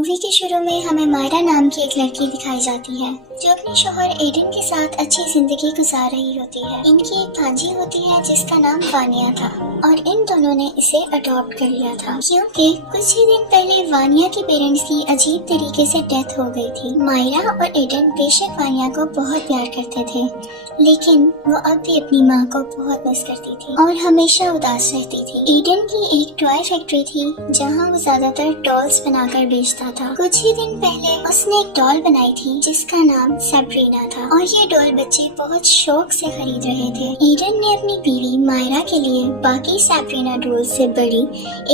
Movie के शुरू में हमें मायरा नाम की एक लड़की दिखाई जाती है जो अपने शौहर एडन के साथ अच्छी जिंदगी गुजार रही होती है। इनकी एक भांजी होती है जिसका नाम वानिया था और इन दोनों ने इसे अडॉप्ट कर लिया था क्योंकि कुछ ही दिन पहले वानिया के पेरेंट्स की अजीब तरीके से डेथ हो गई थी। मायरा और एडन बेशक वानिया को बहुत प्यार करते थे लेकिन वो अब भी अपनी माँ को बहुत मिस करती थी और हमेशा उदास रहती थी। एडन की एक टॉय फैक्ट्री थी जहाँ वो ज्यादातर डॉल्स बनाकर बेचता था। कुछ ही दिन पहले उसने एक डॉल बनाई थी जिसका नाम सैब्रीना था और ये डॉल बच्चे बहुत शौक से खरीद रहे थे। एडन ने अपनी बीवी मायरा के लिए बाकी सैब्रीना डॉल से बड़ी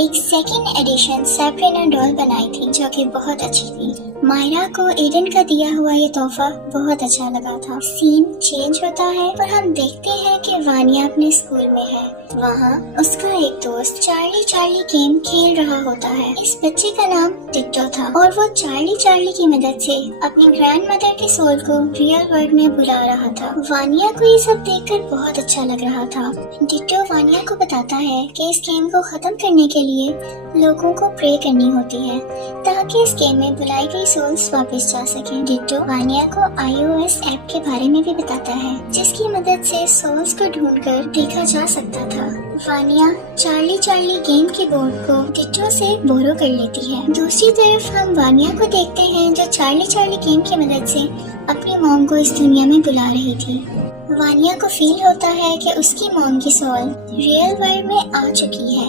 एक सेकंड एडिशन सैब्रीना डॉल बनाई थी जो कि बहुत अच्छी थी। मायरा को एडन का दिया हुआ ये तोहफा बहुत अच्छा लगा था। सीन चेंज होता है और हम देखते हैं कि वानिया अपने स्कूल में है। वहाँ उसका एक दोस्त चार्ली गेम खेल रहा होता है। इस बच्चे का नाम डिट्टो था और वो चार्ली की मदद से अपनी ग्रैंड मदर के सोल को रियल वर्ल्ड में बुला रहा था। वानिया को ये सब देखकर बहुत अच्छा लग रहा था। डिट्टो वानिया को बताता है कि इस गेम को खत्म करने के लिए लोगों को प्रे करनी होती है ताकि इस गेम में बुलाई गई सोल्स वापस जा सके। डिट्टो वानिया को iOS ऐप के बारे में भी बताता है जिसकी मदद से सोल्स को ढूंढकर देखा जा सकता था। वानिया चार्ली गेम के बोर्ड को डिट्टो से बोरो कर लेती है। दूसरी तरफ हम वानिया को देखते हैं जो चार्ली गेम की मदद से अपनी मॉम को इस दुनिया में बुला रही थी। वानिया को फील होता है कि उसकी मॉम की सोल रियल वर्ल्ड में आ चुकी है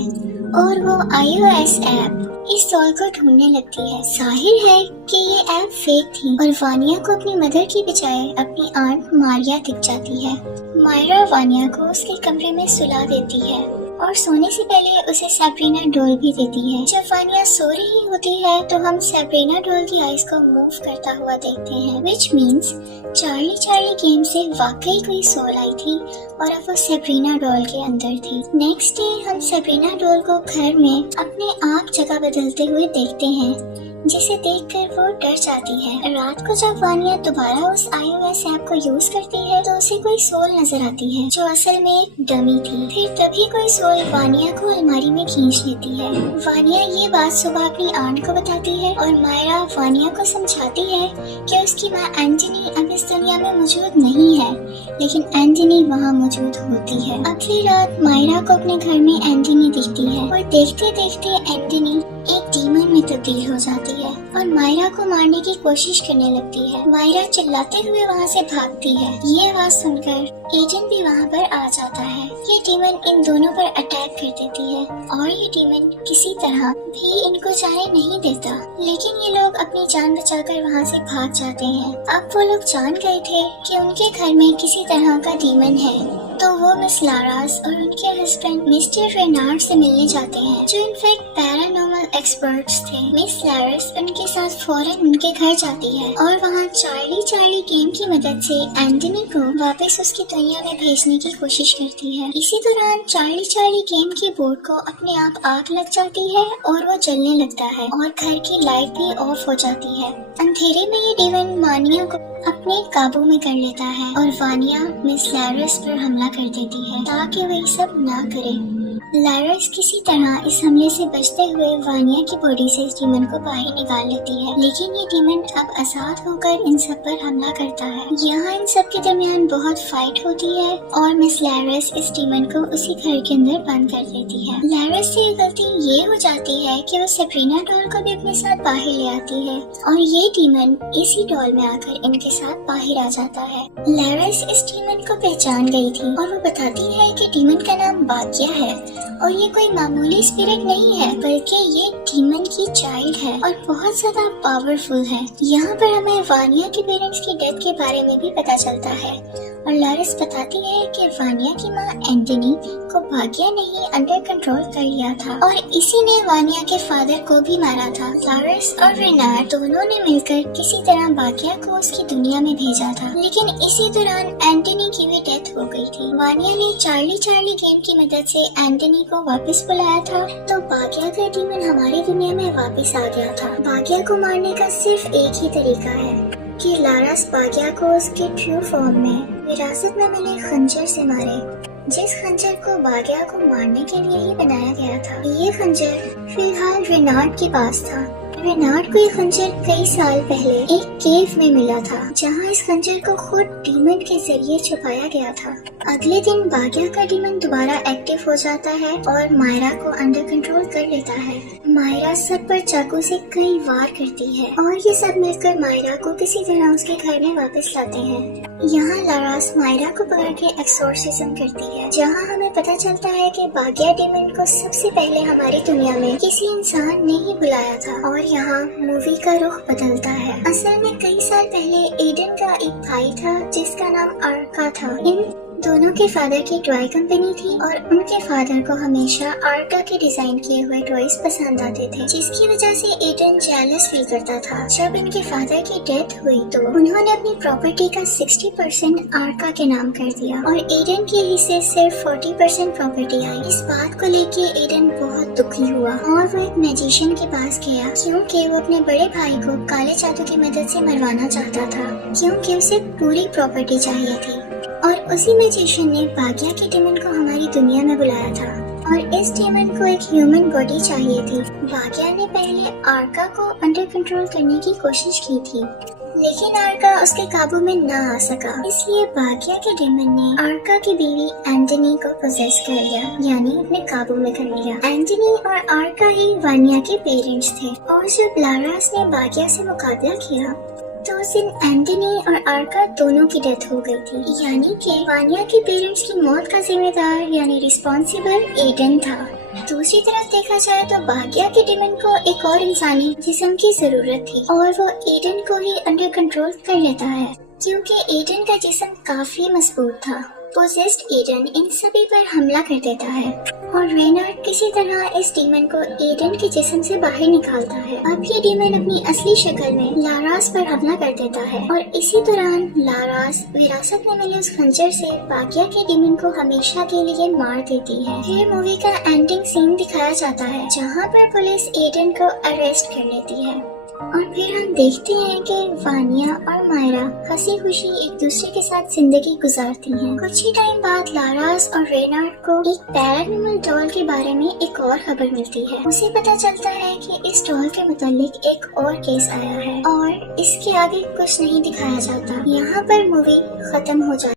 और वो iOS ऐप इस सोल को ढूंढने लगती है। जाहिर है कि ये ऐप फेक थी और वानिया को अपनी मदर की बजाय अपनी आंट मारिया दिख जाती है। मायरा वानिया को उसके कमरे में सुला देती है और सोने से पहले उसे सैब्रीना डॉल भी देती है। जब वानिया सो रही होती है तो हम सैब्रीना डॉल की आइज को मूव करता हुआ देखते हैं which means चार्ली गेम से वाकई कोई सोल आई थी और अब वो सैब्रीना डॉल के अंदर थी। नेक्स्ट डे हम सैब्रीना डॉल को घर में अपने आप जगह बदलते हुए देखते हैं जिसे देखकर वो डर जाती है। रात को जब वानिया दोबारा उस iOS ऐप को यूज करती है तो उसे कोई सोल नजर आती है जो असल में एक डमी थी। फिर तभी कोई सोल वानिया को अलमारी में खींच लेती है। वानिया ये बात सुबह अपनी आंट को बताती है और मायरा वानिया को समझाती है कि उसकी माँ एंटनी अब इस दुनिया में मौजूद नहीं है लेकिन एंटनी वहाँ मौजूद होती है। अगली रात मायरा को अपने घर में एंटनी दिखती है और देखते देखते एंटनी एक डीमन में तब्दील हो जाती है और मायरा को मारने की कोशिश करने लगती है। मायरा चिल्लाते हुए वहाँ से भागती है। ये आवाज सुनकर एडन भी वहाँ पर आ जाता है। ये डीमन इन दोनों पर अटैक कर देती है और ये डीमन किसी तरह भी इनको जाने नहीं देता लेकिन ये लोग अपनी जान बचाकर वहाँ से भाग जाते हैं। अब वो लोग जान गए थे कि उनके घर में किसी तरह का डीमन है तो वो मिस लारास और उनके हस्बैंड मिस्टर रेनार्ड से मिलने जाते हैं जो इनफैक्ट पैरानॉर्मल एक्सपर्ट्स थे। मिस लारास उनके साथ फौरन उनके घर जाती है और वहाँ चार्ली गेम की मदद से एंटनी को वापस उसकी दुनिया में भेजने की कोशिश करती है। इसी दौरान चार्ली गेम के बोर्ड को अपने आप आग लग जाती है और वो जलने लगता है और घर की लाइट भी ऑफ हो जाती है। अंधेरे में ये डीमन वानिया को अपने काबू में कर लेता है और वानिया मिस लारास पर हमला कर देती है ताकि वह सब ना करे। लारास किसी तरह इस हमले से बचते हुए वानिया की बॉडी से इस डीमन को बाहर निकाल लेती है लेकिन ये डीमन अब आजाद होकर इन सब पर हमला करता है। यहाँ इन सब के दरमियान बहुत फाइट होती है और मिस लारास इस डीमन को उसी घर के अंदर बंद कर देती है। लारास से गलती ये हो जाती है कि वो सैब्रीना डॉल को भी अपने साथ बाहर ले आती है और ये डीमन इसी डॉल में आकर इनके साथ बाहर आ जाता है। लारास इस डीमन को पहचान गई थी और वो बताती है कि डीमन का नाम बाकिया है और ये कोई मामूली स्पिरिट नहीं है बल्कि ये डीमन की चाइल्ड है और बहुत ज्यादा पावरफुल है। यहाँ पर हमें वानिया के पेरेंट्स की डेथ के बारे में भी पता चलता है और लारास बताती है कि वानिया की माँ एंटनी को बाकिया ने ही अंडर कंट्रोल कर लिया था और इसी ने वानिया के फादर को भी मारा था। लारास और रेनार्ड दोनों ने मिलकर किसी तरह बाकिया को उसकी दुनिया में भेजा था लेकिन इसी दौरान एंटनी की भी डेथ हो गई थी। वानिया ने चार्ली गेम की मदद से एंटनी को वापस बुलाया था तो बाकिया का डीमन हमारी दुनिया में वापस आ गया था। बाकिया को मारने का सिर्फ एक ही तरीका है कि लारास बाकिया को उसके ट्रू फॉर्म में विरासत में मिले खंजर से मारे जिस खंजर को बाकिया को मारने के लिए ही बनाया गया था। ये खंजर फिलहाल रेनार्ड के पास था रेनार्ड को ये खंजर कई साल पहले एक केव में मिला था, जहाँ इस खंजर को खुद डीमन के जरिए छुपाया गया था। अगले दिन बाग्या का डीमन दोबारा एक्टिव हो जाता है और मायरा को अंडर कंट्रोल कर लेता है। मायरा सब पर चाकू से कई वार करती है और ये सब मिलकर मायरा को किसी तरह उसके घर में वापस लाते हैं। यहाँ लारास मायरा को पकड़ के एक्सोर्सिज्म करती है, जहाँ हमें पता चलता है कि बाग्या डीमन को सबसे पहले हमारी दुनिया में किसी इंसान ने ही बुलाया था। और यहाँ मूवी का रुख बदलता है। असल में कई साल पहले एडन का एक भाई था जिसका नाम आर्का था। इन दोनों के फादर की टॉय कंपनी थी और उनके फादर को हमेशा आर्का के डिजाइन किए हुए टॉयज पसंद आते थे, जिसकी वजह से एडन जेलस फील करता था। जब इनके फादर की डेथ हुई तो उन्होंने अपनी प्रॉपर्टी का 60% आर्का के नाम कर दिया और एडन के हिस्से सिर्फ 40% प्रॉपर्टी आई। इस बात को लेके एडन बहुत दुखी हुआ और वो एक मैजिशियन के पास गया, क्योंकि वो अपने बड़े भाई को काले जादू की मदद से मरवाना चाहता था, क्योंकि उसे पूरी प्रॉपर्टी चाहिए थी। और उसी मैजिशियन ने बाग्या के डीमन को हमारी दुनिया में बुलाया था और इस डीमन को एक ह्यूमन बॉडी चाहिए थी। बाग्या ने पहले आर्का को अंडर कंट्रोल करने की कोशिश की थी, लेकिन आर्का उसके काबू में न आ सका, इसलिए बाग्या के डीमन ने आर्का की बीवी एंटनी को पोजेस कर लिया, यानी अपने काबू में कर लिया। एंटनी और आर्का ही वानिया के पेरेंट्स थे और जब लारास ने बाग्या से मुकाबला किया तो उस दिन एंटनी और आर्का दोनों की डेथ हो गई थी, यानी कि वानिया के पेरेंट्स की मौत का जिम्मेदार यानी रिस्पॉन्सिबल एडन था। दूसरी तरफ देखा जाए तो बाग्या के डीमन को एक और इंसानी जिस्म की जरूरत थी और वो एडन को ही अंडर कंट्रोल कर लेता है, क्योंकि एडन का जिस्म काफी मजबूत था। पोजेस्ड एडन इन सभी पर हमला कर देता है और रेनार्ड किसी तरह इस डीमन को एडन के जिस्म से बाहर निकालता है। अब ये डीमन अपनी असली शक्ल में लारास पर हमला कर देता है और इसी दौरान लारास विरासत में मिले उस खंजर से बाग्या के डीमन को हमेशा के लिए मार देती है। फिर मूवी का एंडिंग सीन दिखाया जाता है, जहाँ पर पुलिस एडन को अरेस्ट कर लेती है और फिर हम देखते हैं कि वानिया और मायरा हंसी खुशी एक दूसरे के साथ जिंदगी गुजारती हैं। कुछ ही टाइम बाद लारास और रेनार्ड को एक पैरानॉर्मल डॉल के बारे में एक और खबर मिलती है। उसे पता चलता है कि इस डॉल के मुतालिक एक और केस आया है और इसके आगे कुछ नहीं दिखाया जाता। यहाँ पर मूवी खत्म हो जाती है।